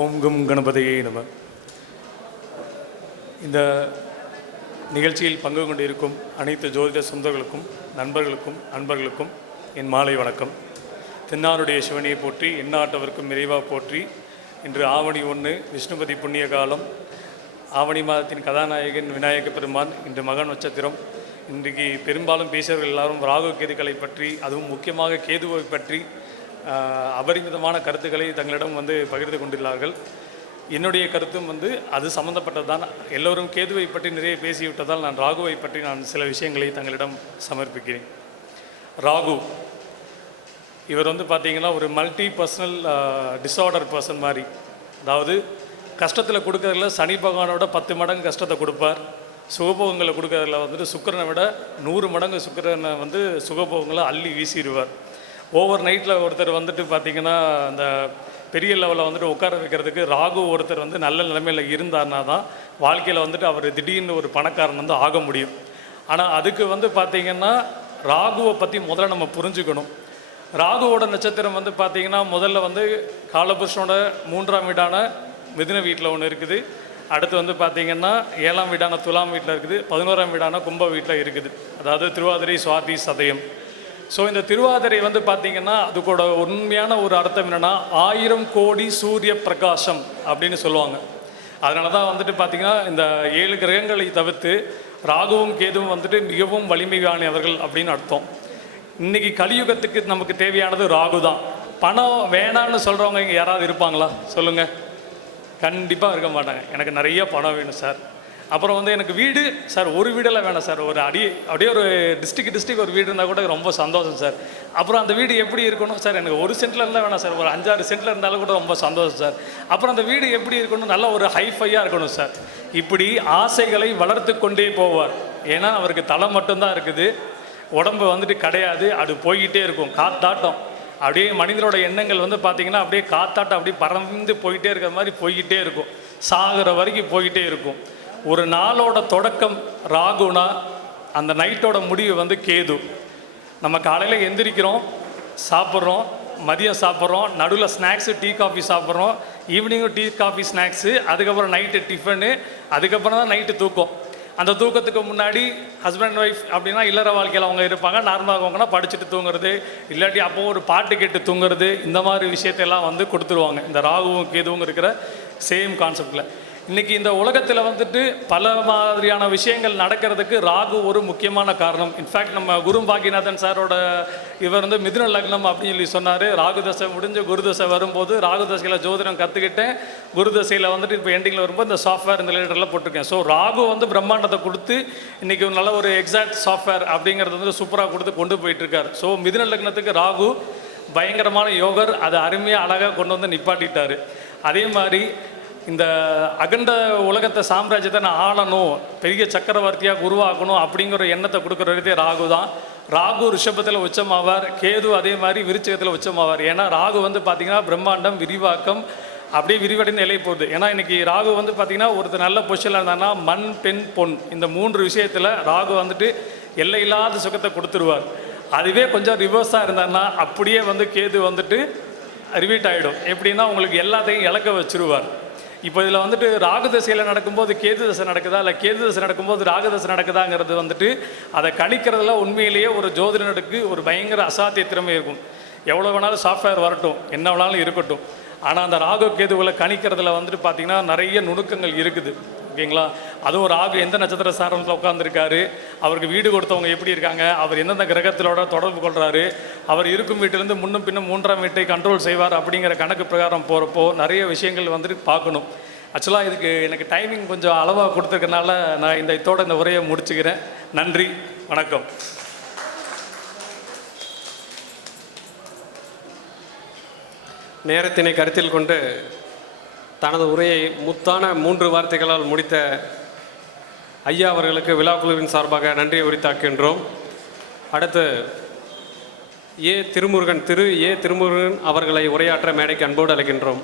ஓம் கும் கணபதியை நம. இந்த நிகழ்ச்சியில் பங்கு கொண்டிருக்கும் அனைத்து ஜோதிட சொந்தங்களுக்கும் நண்பர்களுக்கும் அன்பர்களுக்கும் என் மாலை வணக்கம். தென்னாருடைய சிவனியை போற்றி எந்நாட்டவர்க்கும் நிறைவாக போற்றி இன்று ஆவணி ஒன்று விஷ்ணுபதி புண்ணிய காலம். ஆவணி மாதத்தின் கதாநாயகன் விநாயக பெருமான் இன்று மகன் நட்சத்திரம். இன்றைக்கு பெரும்பாலும் பேசியவர்கள் எல்லாரும் ராகு கேதுக்களை பற்றி அதுவும் முக்கியமாக கேதுவை பற்றி அபரிமிதமான கருத்துக்களை தங்களிடம் வந்து பகிர்ந்து கொண்டுள்ளார்கள். என்னுடைய கருத்தும் வந்து அது சம்மந்தப்பட்டது தான் எல்லோரும் கேதுவை பற்றி நிறைய பேசிவிட்டதால் நான் ராகுவை பற்றி நான் சில விஷயங்களை தங்களிடம் சமர்ப்பிக்கிறேன். ராகு இவர் வந்து பார்த்தீங்கன்னா ஒரு மல்டி பர்சனல் டிஸார்டர் பர்சன் மாதிரி. அதாவது கஷ்டத்தில் கொடுக்கறதுல சனி பகவானோட பத்து மடங்கு கஷ்டத்தை கொடுப்பார். சுகபோகங்களை கொடுக்கறதுல வந்துட்டு சுக்கரனை விட நூறு மடங்கு சுக்கிரனை வந்து சுகபோகங்களை அள்ளி வீசிடுவார். ஓவர் நைட்டில் ஒருத்தர் வந்துட்டு பார்த்தீங்கன்னா அந்த பெரிய லெவலில் வந்துட்டு உட்கார வைக்கிறதுக்கு ராகு ஒருத்தர் வந்து நல்ல நிலைமையில் இருந்தார்னா தான் வாழ்க்கையில் வந்துட்டு அவர் திடீர்னு ஒரு பணக்காரன் வந்து ஆக முடியும். ஆனால் அதுக்கு வந்து பார்த்திங்கன்னா ராகுவை பற்றி முதல்ல நம்ம புரிஞ்சுக்கணும். ராகுவோட நட்சத்திரம் வந்து பார்த்திங்கன்னா முதல்ல வந்து காலபுருஷனோட மூன்றாம் வீடான மிதுன வீட்டில் ஒன்று இருக்குது. அடுத்து வந்து பார்த்திங்கன்னா ஏழாம் வீடான துலாம் வீட்டில் இருக்குது. பதினோராம் வீடான கும்ப வீட்டில் இருக்குது. அதாவது திருவாதிரை சுவாதி சதயம். ஸோ இந்த திருவாதிரை வந்து பார்த்தீங்கன்னா அதுக்கூட உண்மையான ஒரு அர்த்தம் என்னென்னா ஆயிரம் கோடி சூரிய பிரகாசம் அப்படின்னு சொல்லுவாங்க. அதனால தான் வந்துட்டு பார்த்தீங்கன்னா இந்த ஏழு கிரகங்களை தவிர்த்து ராகுவும் கேதுவும் வந்துட்டு மிகவும் வலிமையானவர்கள் அப்படின்னு அர்த்தம். இன்றைக்கி கலியுகத்துக்கு நமக்கு தேவையானது ராகு தான் பணம் வேணான்னு சொல்கிறவங்க இங்கே யாராவது இருப்பாங்களா? சொல்லுங்கள் கண்டிப்பாக இருக்க மாட்டாங்க. எனக்கு நிறைய பணம் வேணும் சார். அப்புறம் வந்து எனக்கு வீடு சார் ஒரு வீடெல்லாம் வேணாம் சார். ஒரு அடி அப்படியே ஒரு டிஸ்ட்ரிக்ட் டிஸ்ட்ரிக்ட் ஒரு வீடு இருந்தால் கூட ரொம்ப சந்தோஷம் சார். அப்புறம் அந்த வீடு எப்படி இருக்கணும் சார்? எனக்கு ஒரு சென்ட்ல இருந்தால் வேணாம் சார். ஒரு அஞ்சாறு சென்டில் இருந்தாலும் கூட ரொம்ப சந்தோஷம் சார். அப்புறம் அந்த வீடு எப்படி இருக்கணும் நல்ல ஒரு ஹைஃபையாக இருக்கணும் சார். இப்படி ஆசைகளை வளர்த்து கொண்டே போவார். ஏன்னா அவருக்கு தலை மட்டும்தான் இருக்குது. உடம்பு வந்துட்டு கிடையாது. அது போய்கிட்டே இருக்கும். காத்தாட்டம். அப்படியே மனிதனோட எண்ணங்கள் வந்து பார்த்தீங்கன்னா அப்படியே காத்தாட்டம் அப்படியே பறந்து போயிட்டே இருக்கிற மாதிரி போய்கிட்டே இருக்கும். சாகிற வரைக்கும் போய்கிட்டே இருக்கும். ஒரு நாளோட தொடக்கம் ராகுனா அந்த நைட்டோட முடிவு வந்து கேது. நம்ம காலையில் எந்திரிக்கிறோம் சாப்பிட்றோம் மதியம் சாப்பிட்றோம் நடுவில் ஸ்நாக்ஸு டீ காஃபி சாப்பிட்றோம் ஈவினிங்கும் டீ காஃபி ஸ்நாக்ஸு அதுக்கப்புறம் நைட்டு டிஃபனு அதுக்கப்புறம் தான் நைட்டு தூக்கம். அந்த தூக்கத்துக்கு முன்னாடி ஹஸ்பண்ட் அண்ட் ஒய்ஃப் அப்படின்னா இல்லற வாழ்க்கையில் அவங்க இருப்பாங்க நார்மலாக இருக்கவங்கன்னா படிச்சுட்டு தூங்குறது இல்லாட்டி அப்போ ஒரு பாட்டு கேட்டு தூங்குறது இந்த மாதிரி விஷயத்தையெல்லாம் வந்து கொடுத்துருவாங்க. இந்த ராகுவும் கேதுவும் இருக்கிற சேம் கான்செப்டில் இன்னைக்கு இந்த உலகத்தில் வந்துட்டு பல மாதிரியான விஷயங்கள் நடக்கிறதுக்கு ராகு ஒரு முக்கியமான காரணம். இன்ஃபேக்ட் நம்ம குரு பாக்கிநாதன் சாரோட இவர் வந்து மிதுன லக்னம் அப்படின்னு சொல்லி சொன்னார். ராகு தசை முடிஞ்சு குரு தசை வரும்போது ராகு தசையில் ஜோதிடம் கற்றுக்கிட்டேன் குரு தசையில் வந்துட்டு இப்போ எண்டிங்கில் வரும்போது இந்த சாஃப்ட்வேர் இந்த ரிலேட்டட்லாம் போட்டிருக்கேன். ஸோ ராகு வந்து பிரம்மாண்டத்தை கொடுத்து இன்னைக்கு நல்ல ஒரு எக்ஸாக்ட் சாஃப்ட்வேர் அப்படிங்கிறது வந்து சூப்பராக கொடுத்து கொண்டு போயிட்டுருக்கார் ஸோ மிதுன லக்னத்துக்கு ராகு பயங்கரமான யோகர் அதை அருமையாக அழகாக கொண்டு வந்து நிப்பாட்டிட்டார். அதே மாதிரி இந்த அகண்ட உலகத்தை சாம்ராஜ்யத்தை நான் ஆளணும் பெரிய சக்கரவர்த்தியாக உருவாக்கணும் அப்படிங்கிற எண்ணத்தை கொடுக்குறதே ராகு தான். ராகு ரிஷபத்தில் உச்சமாவார் கேது அதே மாதிரி விருச்சகத்தில் உச்சமாவார். ஏன்னா ராகு வந்து பார்த்திங்கன்னா பிரம்மாண்டம் விரிவாக்கம் அப்படியே விரிவடைந்து நிலை போகுது. ஏன்னா இன்றைக்கி ராகு வந்து பார்த்திங்கன்னா ஒருத்தர் நல்ல பொசிஷனில் இருந்தாங்கன்னா மண் பெண் பொன். இந்த மூன்று விஷயத்தில் ராகு வந்துட்டு எல்லையில்லாத சுகத்தை கொடுத்துருவார். அதுவே கொஞ்சம் ரிவர்ஸாக இருந்தாங்கன்னா அப்படியே வந்து கேது வந்துட்டு ரிவீட் ஆகிடும் எப்படின்னா உங்களுக்கு எல்லாத்தையும் இழக்க வச்சுருவார். இப்போ இதில் வந்துட்டு ராகுதசையில் நடக்கும்போது கேது தசை நடக்குதா? இல்லை கேது தசை நடக்கும்போது ராகுதசை நடக்குதாங்கிறது வந்துட்டு அதை கணிக்கிறதுல உண்மையிலேயே ஒரு ஜோதிடனுக்கு ஒரு பயங்கர அசாத்திய திறமை இருக்கும். எவ்வளோ வேணாலும் சாஃப்ட்வேர் வரட்டும். என்ன வேணாலும் இருக்கட்டும். ஆனால் அந்த ராகு கேதுகளை கணிக்கிறதுல வந்துட்டு பார்த்தீங்கன்னா நிறைய நுணுக்கங்கள் இருக்குது. ஓகேங்களா? அதுவும் ராகு எந்த நட்சத்திர சாரத்தில் உட்காந்துருக்காரு அவருக்கு வீடு கொடுத்தவங்க எப்படி இருக்காங்க? அவர் எந்தெந்த கிரகத்திலோட தொடர்பு கொள்கிறாரு அவர் இருக்கும் வீட்டிலேருந்து முன்னும் பின்னும் மூன்றாம் வீட்டை கண்ட்ரோல் செய்வார் அப்படிங்கிற கணக்கு பிரகாரம் போகிறப்போ நிறைய விஷயங்கள் வந்துட்டு பார்க்கணும். ஆக்சுவலாக இதுக்கு எனக்கு டைமிங் கொஞ்சம் அளவாக கொடுத்துருக்கனால நான் இந்த இதோட இந்த உரையை முடிச்சுக்கிறேன். நன்றி. வணக்கம். நேரத்தினை கருத்தில் கொண்டு தனது உரையை முத்தான மூன்று வார்த்தைகளால் முடித்த ஐயா அவர்களுக்கு விழாக்குழுவின் சார்பாக நன்றியை உரித்தாக்குகின்றோம். அடுத்து ஏ திருமுருகன் திரு ஏ திருமுருகன் அவர்களை உரையாற்ற மேடைக்கு அன்போடு அழைக்கின்றோம்.